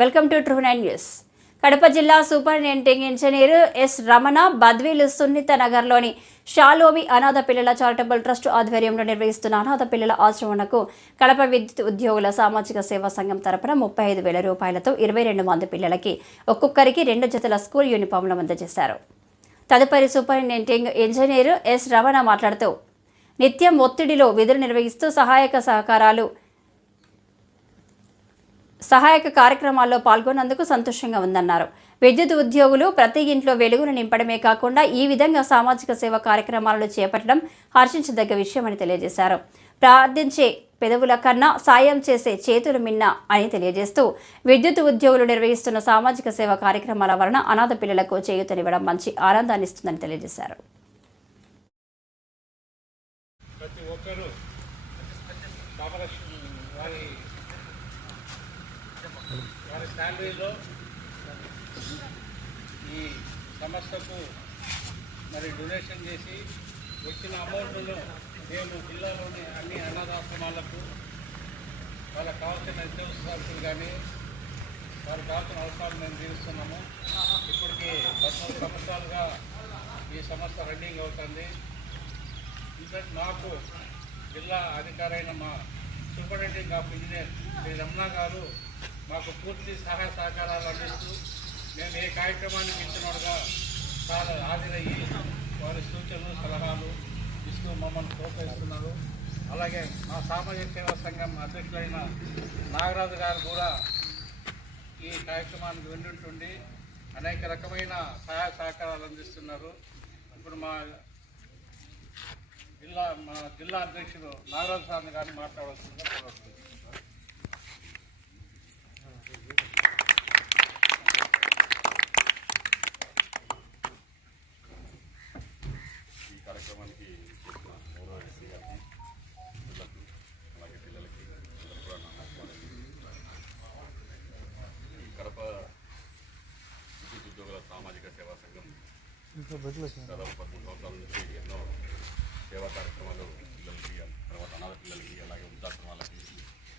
Welcome to true 9 news. Kadapa జిల్లా superintendent engineer S Ramana Badvel Sunnitha నగర్లోని షాలోమి అనాథ పిల్లల చారిటబుల్ ట్రస్ట్ ఆధ్వర్యంలో నిర్వహిస్తున్న అనాథ పిల్లల ఆశ్రమణకు కడప విద్యుత్ ఉద్యోగుల సామాజిక సేవా సంఘం తరపున 35,000 రూపాయలతో 22 మంది పిల్లలకి ఒక్కొక్కరికి 2 జతల స్కూల్ యూనిఫామ్లు అందజేశారు. తదుపరి సూపరింటెండెంట్ ఇంజనీర్ ఎస్ రమణ మాట్లాడుతూ నిత్యం ఒత్తిడిలో విధులు నిర్వహిస్తూ సహాయక కార్యక్రమాల్లో పాల్గొన్నందుకు సంతోషంగా ఉందన్నారు. విద్యుత్ ఉద్యోగులు ప్రతి ఇంట్లో వెలుగును నింపడమే కాకుండా ఈ విధంగా సామాజిక సేవ కార్యక్రమాలను చేపట్టడం హర్షించదగ్గ విషయమని తెలియజేశారు. ప్రార్థించే పెదవుల కన్నా సాయం చేసే చేతులు మిన్న అని తెలియజేస్తూ విద్యుత్ ఉద్యోగులు నిర్వహిస్తున్న సామాజిక సేవ కార్యక్రమాల వలన అనాథ పిల్లలకు చేయూతనివ్వడం మంచి ఆనందాన్ని ఇస్తుందని తెలియజేశారు. వారి శాలరీలో ఈ సంస్థకు మరి డొనేషన్ చేసి వచ్చిన అమౌంట్ను మేము జిల్లాలోని అన్ని అనాథాశ్రమాలకు వాళ్ళకు కావాల్సిన నిత్యావసర సరుకులు కానీ వారికి కావాల్సిన అవసరాలు మేము తీరుస్తున్నాము. ఇప్పటికి 14 సంవత్సరాలుగా ఈ సంస్థ రన్నింగ్ అవుతుంది. మాకు జిల్లా అధికారైన మా superintendent of engineer Shri Ramana garu మాకు పూర్తి సహాయ సహకారాలు అందిస్తూ మేము ఏ కార్యక్రమాన్ని పిలిచినట్టుగా చాలా హాజరయ్యి వారి సూచనలు సలహాలు ఇస్తూ మమ్మల్ని ప్రోత్సహిస్తున్నారు. అలాగే మా సామాజిక సేవా సంఘం అధ్యక్షులైన నాగరాజు గారు కూడా ఈ కార్యక్రమానికి వెన్నుంటుండి అనేక రకమైన సహాయ సహకారాలు అందిస్తున్నారు. ఇప్పుడు మా జిల్లా అధ్యక్షుడు నాగరాజు సార్ గారిని మాట్లాడాల్సిందిగా కోరుతున్నాను. కార్యక్రమానికి చేసిన గౌరవ ఎస్సీ గారికి పిల్లలకు అలాగే పిల్లలకి అందరూ కూడా నా నమస్కారాలు. ఈ కడప విద్యుత్ ఉద్యోగుల సామాజిక సేవా సంఘం దాదాపు 13 సంవత్సరాల నుంచి ఎన్నో సేవా కార్యక్రమాలు పిల్లలకి, తర్వాత అనాథ పిల్లలకి, అలాగే వృద్ధాశ్రమాలకి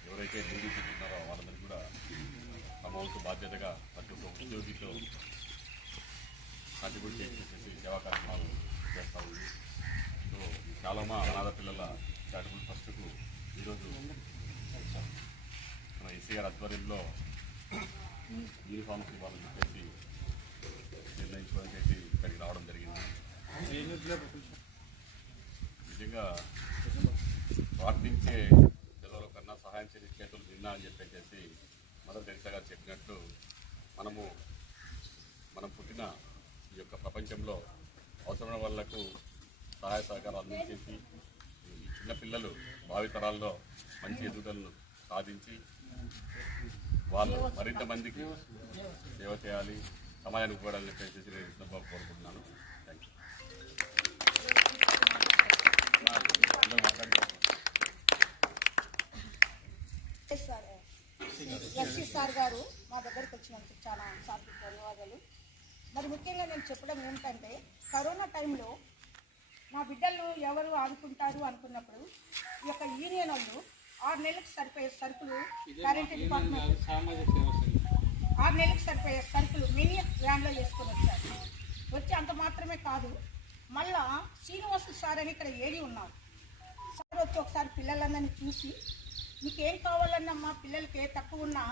ఎవరైతే డ్యూటీ ఉన్నారో వాళ్ళందరికీ కూడా తమ వంతు బాధ్యతగా ప్రతి ఒక్క ఉద్యోగితో కంట్రిబ్యూట్ చేసేసి సేవా కార్యక్రమాలు చేస్తూ ఉంది. సో చాలా మా అనాథ పిల్లల చారిటబుల్ ట్రస్ట్కు ఈరోజు మన ఎస్సీ గారి ఆధ్వర్యంలో యూనిఫామ్స్ ఇవ్వాలని చెప్పేసి నిర్ణయించుకోవడం చేసి ఇక్కడికి రావడం జరిగింది. నిజంగా ప్రార్థించే పిల్లల కన్నా సహాయం చేసే చేతులు నిన్న అని చెప్పేసి మదర్ తెరిసా గారు చెప్పినట్టు మనం పుట్టిన ఈ యొక్క ప్రపంచంలో అవసరమైన వాళ్లకు సహాయ సహకారాలు అందించేసి ఈ చిన్నపిల్లలు భావితరాల్లో మంచి ఎదుగుదలను సాధించి వాళ్ళు మరింత మందికి సేవ చేయాలి, సమాజానికి ఉపయోగాలని చెప్పేసి నేను విష్ణుబాబు కోరుకుంటున్నాను. Thank you. ఎస్సీ సార్ గారు మా దగ్గరికి వచ్చినందుకు చాలా సార్లు ధన్యవాదాలు. మరి ముఖ్యంగా నేను చెప్పడం ఏమిటంటే, కరోనా టైంలో మా బిడ్డలను ఎవరు ఆదుకుంటారు అనుకున్నప్పుడు ఈ యొక్క యూనియన్ వాళ్ళు 6 నెలలకు సరిపోయే సరుకులు, కరెంట్ డిపార్ట్మెంట్ 6 నెలలకు సరిపోయే సరుకులు మినీ వ్యాన్లో వేసుకొని వచ్చారు. వచ్చి అంత మాత్రమే కాదు, మళ్ళా శ్రీనివాసు సార్ అని ఇక్కడ ఏడి ఉన్నారు. సార్ వచ్చి ఒకసారి పిల్లలందరినీ చూసి మీకు ఏం కావాలన్నా మా పిల్లలకి ఏ తక్కువ ఉన్నా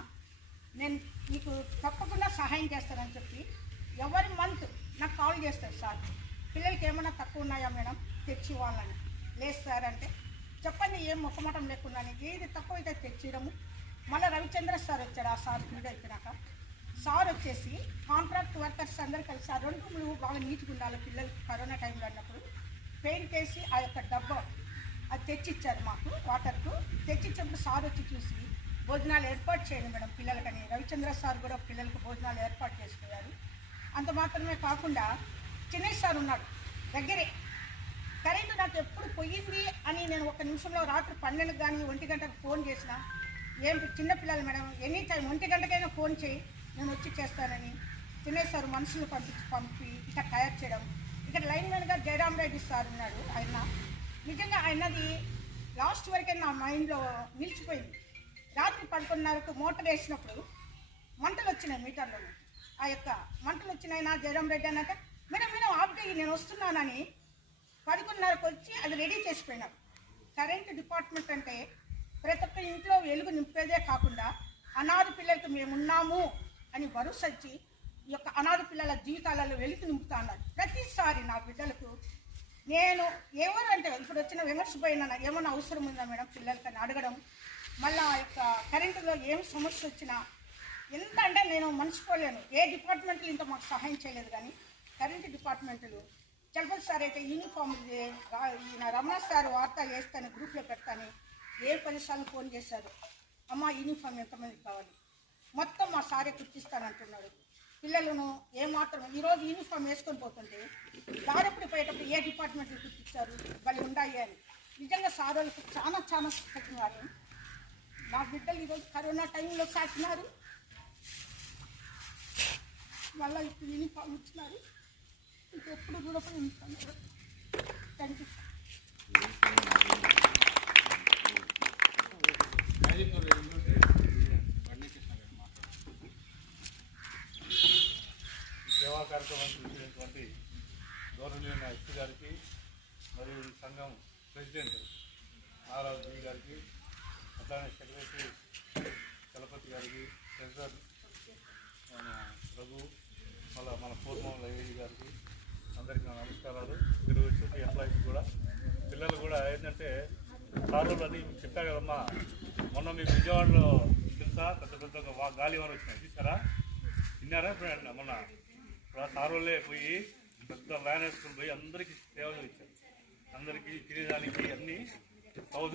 నేను మీకు తప్పకుండా సహాయం చేస్తానని చెప్పి ఎవరి మంత్ నాకు కాల్ చేస్తారు. సార్ పిల్లలకి ఏమైనా తక్కువ ఉన్నాయా మేడం తెచ్చి ఇవ్వాలని. లేదు సార్ అంటే చెప్పండి, ఏం మొక్కమటం లేకుండా ఏది తక్కువ అయితే తెచ్చియడము. మళ్ళీ రవిచంద్ర సార్ వచ్చాడు. ఆ సార్ మీద అయిపోయినాక సార్ వచ్చేసి కాంట్రాక్ట్ వర్కర్స్ అందరు కలిసి ఆ 2 రూములు బాగా నీట్గా ఉండాలి పిల్లలకి కరోనా టైంలో అన్నప్పుడు పెయింట్ వేసి ఆ యొక్క డబ్బా అది తెచ్చిచ్చారు మాకు. వాటర్కు తెచ్చిచ్చినప్పుడు సార్ వచ్చి చూసి భోజనాలు ఏర్పాటు చేయండి మేడం పిల్లలకని. రవిచంద్ర సార్ కూడా పిల్లలకు భోజనాలు ఏర్పాటు చేసిపోయారు. అంత మాత్రమే కాకుండా చెన్నై సార్ ఉన్నాడు దగ్గరే. కరెంటు నాకు ఎప్పుడు పోయింది అని నేను 1 నిమిషంలో రాత్రి 12 కానీ 1 గంటకు ఫోన్ చేసిన, ఏం చిన్నపిల్లలు మేడం ఎనీ టైం 1 గంటకైనా ఫోన్ చేయి నేను వచ్చి చేస్తానని చెన్నై సార్ మనుషులు పంపి ఇక్కడ తయారు చేయడం. ఇక్కడ లైన్మెన్గా జయరామ్ రెడ్డి సార్ ఉన్నాడు. ఆయన నిజంగా ఆయనది లాస్ట్ వరకే నా మైండ్లో నిలిచిపోయింది. రాత్రి 11:30కు మోటార్ వేసినప్పుడు మంటలు వచ్చినాయి మీటర్లో. ఆ యొక్క మంటలు వచ్చినాయి. నా జయరాం రెడ్డి అన్నాక మేడం ఆపితే నేను వస్తున్నానని 11:30కి వచ్చి అది రెడీ చేసిపోయినారు. కరెంటు డిపార్ట్మెంట్ అంటే ప్రతి ఒక్క ఇంట్లో వెలుగు నింపేదే కాకుండా అనాథ పిల్లలకి మేమున్నాము అని భరోసా ఇచ్చి ఈ యొక్క అనాథ పిల్లల జీవితాలలో వెలుగు నింపుతా అన్నారు. ప్రతిసారి నా బిడ్డలకు నేను ఎవరు అంటే ఇప్పుడు వచ్చిన వెంకటసుబ్బయ్య ఏమన్నా అవసరం ఉందా మేడం పిల్లలకని అడగడం, మళ్ళీ ఆ యొక్క కరెంటులో ఏం సమస్య వచ్చినా ఎంత అంటే నేను మర్చిపోలేను. ఏ డిపార్ట్మెంట్లు ఇంత మాకు సహాయం చేయలేదు, కానీ కరెంటు డిపార్ట్మెంట్లు చలపతి సార్ అయితే యూనిఫామ్ ఈయన రమణ సార్ వార్త చేస్తాను గ్రూప్లో పెడతాను, ఏ 10 సార్లు ఫోన్ చేశారు, అమ్మ యూనిఫామ్ ఎంతమందికి కావాలి, మొత్తం మా సారే కుట్టిస్తానంటున్నాడు. పిల్లలను ఏమాత్రం ఈరోజు యూనిఫామ్ వేసుకొని పోతుంటే దారప్పుడు పోయేటప్పుడు ఏ డిపార్ట్మెంట్లు కుట్టించారు వాళ్ళు ఉండాలి అని నిజంగా సార్ వాళ్ళకి చాలా చాలా కఠినవారు. నా బిడ్డలు ఈరోజు కరోనా టైంలో సాకినారు, మళ్ళీ ఇప్పుడు యూనిఫామ్ ఇచ్చినారు. ఇంకెప్పుడు రుణపడి ఉంటాను. Thank you. సేవా కార్యక్రమం చూసినటువంటి గౌరవనీయ ఎస్పీ గారికి మరియు ఈ సంఘం ప్రెసిడెంట్ నారాజు గారికి, అట్లానే సెక్రటరీ చలపతి గారికి, ట్రెజరర్ మన రఘు, మళ్ళీ మన పూర్వం లైబ్రరీ గారికి అందరికీ నా నమస్కారాలు. మీరు వచ్చే ఎంప్లాయీస్ కూడా పిల్లలు కూడా ఏంటంటే సార్లు అని మీకు చెప్పా కదమ్మా, మొన్న మీకు విజయవాడలో తెలుసా పెద్ద గాలి వారు వచ్చినాయి చూసారా, విన్నారా? మొన్న సారోళ్ళే పోయి పెద్ద వ్యాన్ వేసుకుని పోయి అందరికీ సేవలు ఇచ్చారు. అందరికీ తినేదానికి అన్నీ 1000